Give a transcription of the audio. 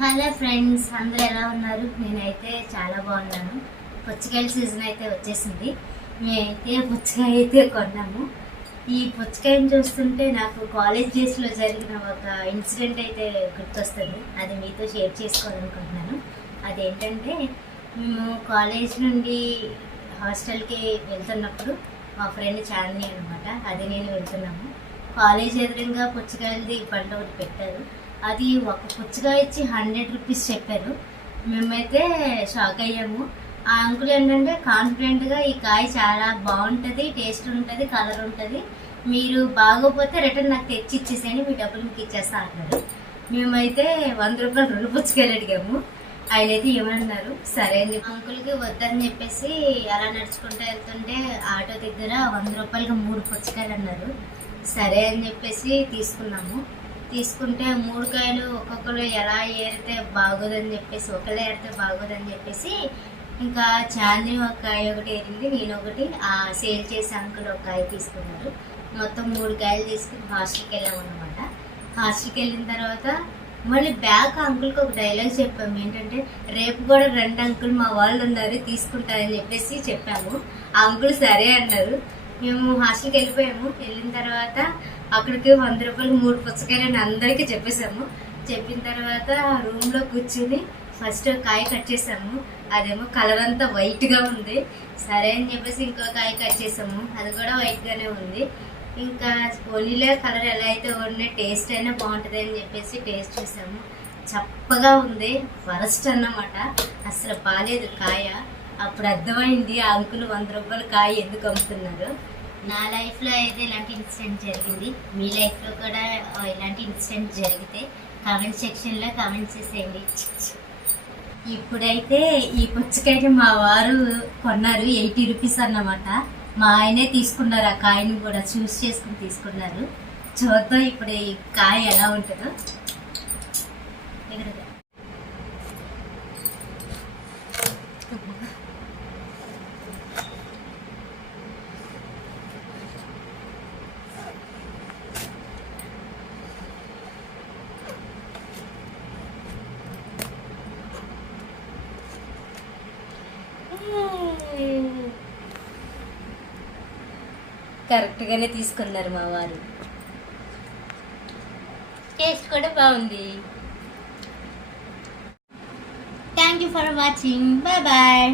Hello friends, అందరూ ఎలా ఉన్నారు? నేనైతే చాలా బాగున్నాను. పుచ్చకాయల సీజన్ అయితే వచ్చేసింది. మేమైతే పుచ్చకాయ అయితే కొన్నాము. ఈ పుచ్చకాయని చూస్తుంటే నాకు కాలేజ్ డేస్లో జరిగిన ఒక ఇన్సిడెంట్ అయితే గుర్తొస్తుంది. అది మీతో షేర్ చేసుకోవాలనుకుంటున్నాను. అదేంటంటే, మేము కాలేజ్ నుండి హాస్టల్కి వెళ్తున్నప్పుడు మా ఫ్రెండ్ చాందిని అనమాట, అది నేను వెళ్తున్నాము. కాలేజ్ ఎదురుగా పుచ్చకాయలది బండ ఒకటి పెట్టారు. అది ఒక పుచ్చకాయ ఇచ్చి 100 రూపీస్ చెప్పారు. మేమైతే షాక్ అయ్యాము. ఆ అంకుల్ ఏంటంటే కాన్ఫిడెంట్గా ఈ కాయ చాలా బాగుంటుంది, టేస్ట్ ఉంటుంది, కలర్ ఉంటుంది, మీరు బాగోపోతే రిటర్న్ నాకు తెచ్చి ఇచ్చేసేయండి, మీ డబ్బులు మీకు ఇచ్చేస్తా అన్నారు. మేమైతే 100 రూపాయలు 2 పుచ్చకాయలు అడిగాము. ఆయన అయితే ఏమన్నారు, సరే అని అంకుల్కి వద్దని చెప్పేసి అలా నడుచుకుంటూ వెళ్తుంటే ఆటో దగ్గర 100 రూపాయలకి 3 పుచ్చకాయలు అన్నారు. సరే అని చెప్పేసి తీసుకుంటే 3 కాయలు ఒక్కొక్కరు ఎలా ఏరితే బాగోదని చెప్పేసి, ఒకళ్ళే ఏరితే బాగోదని చెప్పేసి ఇంకా చాందిని ఒక కాయ ఒకటి ఏరింది, నేను ఒకటి, ఆ సేల్ చేసే అంకుల్ ఒక కాయ తీసుకున్నారు. మొత్తం 3 కాయలు తీసుకుని హాస్టల్కి వెళ్ళాము అనమాట. హాస్టల్కి వెళ్ళిన తర్వాత మళ్ళీ బ్యాక్ అంకుల్కి ఒక డైలాగ్ చెప్పాము. ఏంటంటే, రేపు కూడా 2 అంకుల్ మా వాళ్ళు ఉన్నారు తీసుకుంటారని చెప్పేసి చెప్పాము. ఆ అంకుల్ సరే అన్నారు. మేము హాస్టల్కి వెళ్ళిపోయాము. వెళ్ళిన తర్వాత అక్కడికి 100 రూపాయలు 3 పుచ్చకాయలని అందరికీ చెప్పేసాము. చెప్పిన తర్వాత రూమ్లో కూర్చుని ఫస్ట్ కాయ కట్ చేసాము. అదేమో కలర్ అంతా వైట్గా ఉంది. సరే అని చెప్పేసి ఇంకో కాయ కట్ చేసాము, అది కూడా వైట్గానే ఉంది. ఇంకా ఓన్లీలే కలర్ ఎలా అయితే ఉండే టేస్ట్ అయినా బాగుంటుంది అని చెప్పేసి టేస్ట్ చూసాము. చప్పగా ఉంది, వరస్ట్ అన్నమాట, అసలు బాగాలేదు కాయ. అప్పుడు అర్థమైంది ఆ అంకుల్ 100 రూపాయల కాయ ఎందుకు అమ్ముతున్నారు. నా లైఫ్లో అయితే ఇలాంటి ఇన్సిడెంట్ జరిగింది. మీ లైఫ్లో కూడా ఇలాంటి ఇన్సిడెంట్ జరిగితే కామెంట్ సెక్షన్లో కామెంట్ చేసేయండి. ఇప్పుడైతే ఈ పుచ్చకాయని మా వారు కొన్నారు, 80 రూపీస్ అన్నమాట. మా ఆయనే తీసుకున్నారు, ఆ కాయని కూడా చూస్ చేసుకుని తీసుకున్నారు. చూద్దాం ఇప్పుడు ఈ కాయ ఎలా ఉంటుందో. కరెక్ట్గానే తీసుకున్నారు మా వారు. టేస్ట్ కూడా బాగుంది. Thank you for watching. Bye bye.